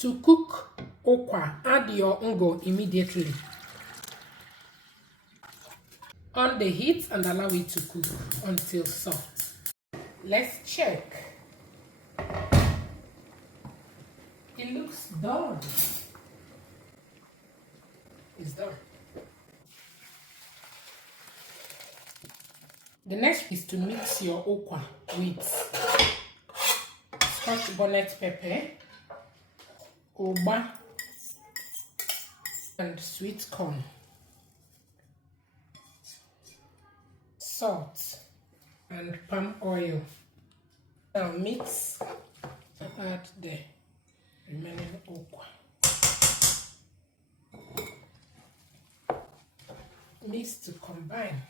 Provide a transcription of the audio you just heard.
To cook ukwa, add your ungo immediately. On the heat and allow it to cook until soft. Let's check. It looks done. It's done. The next is to mix your ukwa with Scotch bonnet pepper, oba, and sweet corn, salt, and palm oil. Now mix and add the remaining ukwa. Mix to combine.